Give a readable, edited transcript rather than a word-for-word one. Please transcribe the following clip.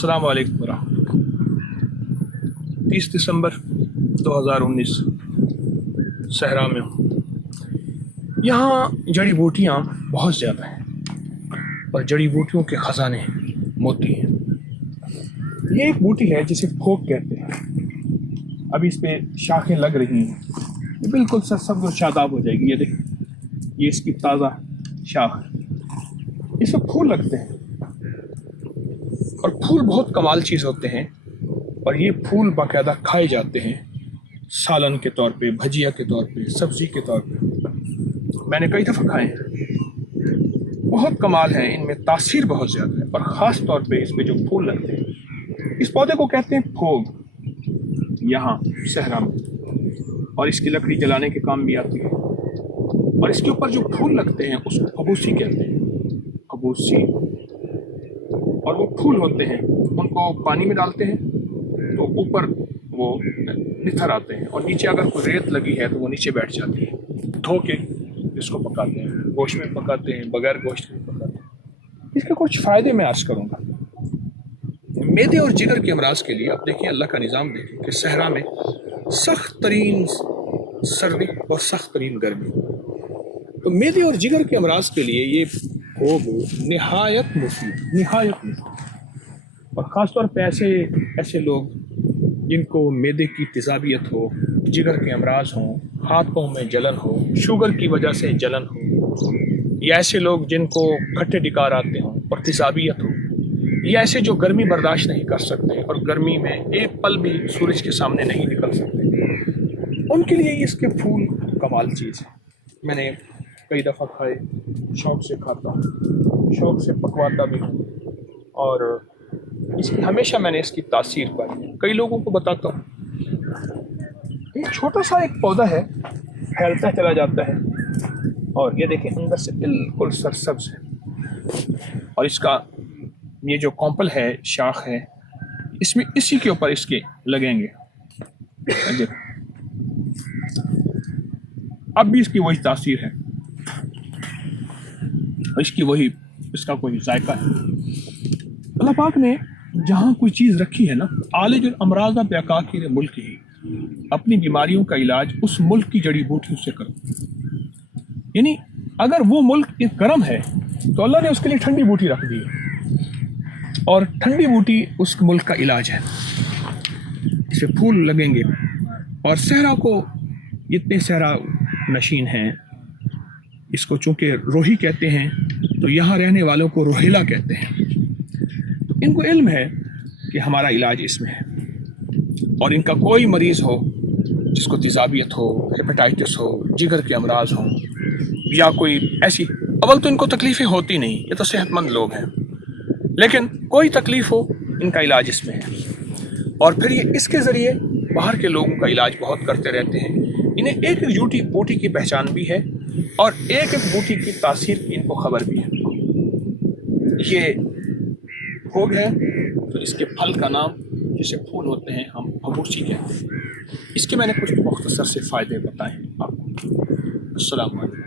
अस्सलाम वालेकुम वरहमतुल्लाह। 30 दिसंबर 2019 सहरा में हूँ। यहाँ जड़ी बूटियाँ बहुत ज़्यादा हैं और जड़ी बूटियों के ख़जाने मोती हैं। ये एक बूटी है जिसे फोक कहते हैं। अभी इस पे शाखें लग रही हैं, ये बिल्कुल सरसब्ज़ और शादाब हो जाएगी। ये देखें, ये इसकी ताज़ा शाख, इसमें फूल लगते हैं और फूल बहुत कमाल चीज़ होते हैं और ये फूल बाकायदा खाए जाते हैं सालन के तौर पे, भजिया के तौर पे, सब्ज़ी के तौर पे। मैंने कई दफ़ा खाए हैं, बहुत कमाल है, इनमें तासीर बहुत ज़्यादा है और ख़ास तौर पे इसमें जो फूल लगते हैं, इस पौधे को कहते हैं फोग यहाँ सहरा में, और इसकी लकड़ी जलाने के काम भी आती है। और इसके ऊपर जो फूल लगते हैं उसको फबूसी कहते हैं, फबूसी। और वो फूल होते हैं, उनको पानी में डालते हैं तो ऊपर वो निथर आते हैं और नीचे अगर कोई रेत लगी है तो वो नीचे बैठ जाती है। धो के इसको पकाते हैं, गोश्त में पकाते हैं, बगैर गोश्त में पकाते हैं। इसके कुछ फ़ायदे मैं अर्ज़ करूँगा। मैदे और जिगर के अमराज के लिए अब देखिए अल्लाह का निज़ाम देखिए कि सहरा में सख्त तरीन सर्दी और सख्त तरीन गर्मी, तो मैदे और जिगर के अमराज के लिए ये फोग निहायत मुफीद। और ख़ास तौर पे ऐसे लोग जिनको मैदे की तेज़ाबियत हो, जिगर के अमराज हों, हाथों में जलन हो, शुगर की वजह से जलन हो, या ऐसे लोग जिनको खट्टे डिकार आते हों और तेज़ाबियत हो, या ऐसे जो गर्मी बर्दाश्त नहीं कर सकते और गर्मी में एक पल भी सूरज के सामने नहीं निकल सकते, उनके लिए इसके फूल कमाल चीज़ है। मैंने कई दफ़ा खाए, शौक़ से खाता हूँ, शौक़ से पकवाता भी हूँ और इसकी हमेशा मैंने इसकी तासीर पाई है। कई लोगों को बताता हूँ। एक छोटा सा एक पौधा है, फैलता चला जाता है और ये देखें अंदर से बिल्कुल सरसब्ज है और इसका ये जो कॉम्पल है, शाख है, इसमें इसी के ऊपर इसके लगेंगे। अब भी इसकी वही तासीर है, इसकी वही, इसका कोई जायका है। अल्लाह पाक ने जहाँ कोई चीज़ रखी है ना, आलिजुल अमराज़ा बेअकाकिर मुल्क ही, अपनी बीमारियों का इलाज उस मुल्क की जड़ी बूटियों से करो। यानी अगर वो मुल्क एक गर्म है तो अल्लाह ने उसके लिए ठंडी बूटी रख दी है और ठंडी बूटी उस मुल्क का इलाज है। इसे फूल लगेंगे और सहरा को, इतने सहरा नशीन हैं, इसको चूँकि रोही कहते हैं तो यहाँ रहने वालों को रोहिला कहते हैं। तो इनको इल्म है कि हमारा इलाज इसमें है और इनका कोई मरीज़ हो जिसको तेज़ाबियत हो, हेपेटाइटिस हो, जिगर के अमराज हों या कोई ऐसी, अव्वल तो इनको तकलीफ़ें होती नहीं, ये तो सेहतमंद लोग हैं, लेकिन कोई तकलीफ़ हो इनका इलाज इसमें है। और फिर ये इसके ज़रिए बाहर के लोगों का इलाज बहुत करते रहते हैं। इन्हें एक एक बूटी की पहचान भी है और एक एक बूटी की तासीर की इनको खबर भी है। ये फोग है तो इसके फल का नाम, जिसे फूल होते हैं, हम फबूसी कहते हैं। इसके मैंने कुछ मुख्तसर से फ़ायदे बताए आपको। अस्सलाम वालेकुम।